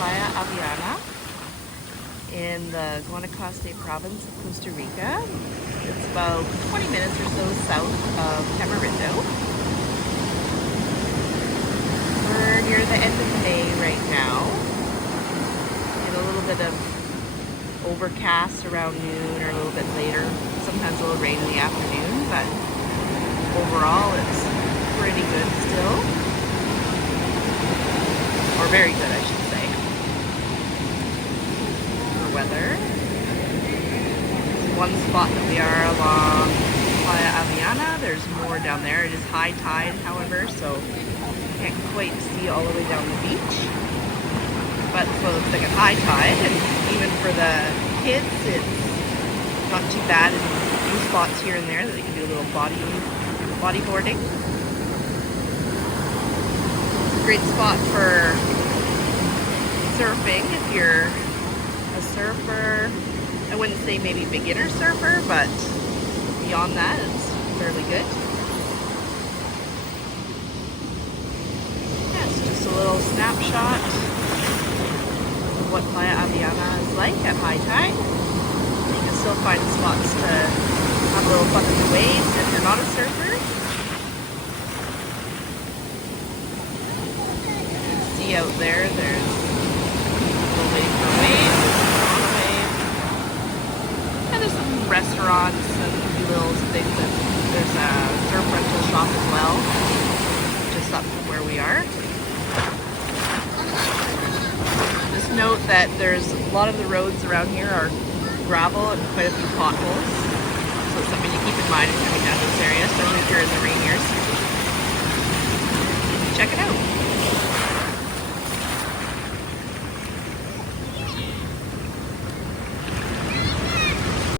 Playa Avellana in the Guanacaste province of Costa Rica. It's about 20 minutes or so south of Tamarindo. We're near the end of May right now. And a little bit of overcast around noon or a little bit later. Sometimes a little rain in the afternoon, but overall it's pretty good still. Or very good, I should say, for weather. There's one spot that we are along Playa Avellana. There's more down there. It is high tide, however, so you can't quite see all the way down the beach. But so it's like a high tide, and even for the kids, it's not too bad. There's a few spots here and there that they can do a little bodyboarding. Great spot for surfing if you're a surfer. I wouldn't say maybe beginner surfer, but beyond that it's fairly good. Yeah, it's just a little snapshot of what Playa Avellana is like at high tide. You can still find spots to have a little fun with the waves if you're not a surfer. Out there, there's a wave for waves, on a wave, and there's some restaurants and little things. There's a surf rental shop as well, just up from where we are. Just note that there's a lot of the roads around here are gravel and quite a few potholes, so it's something to keep in mind if you're coming down to this area, especially if you're in the rainier season.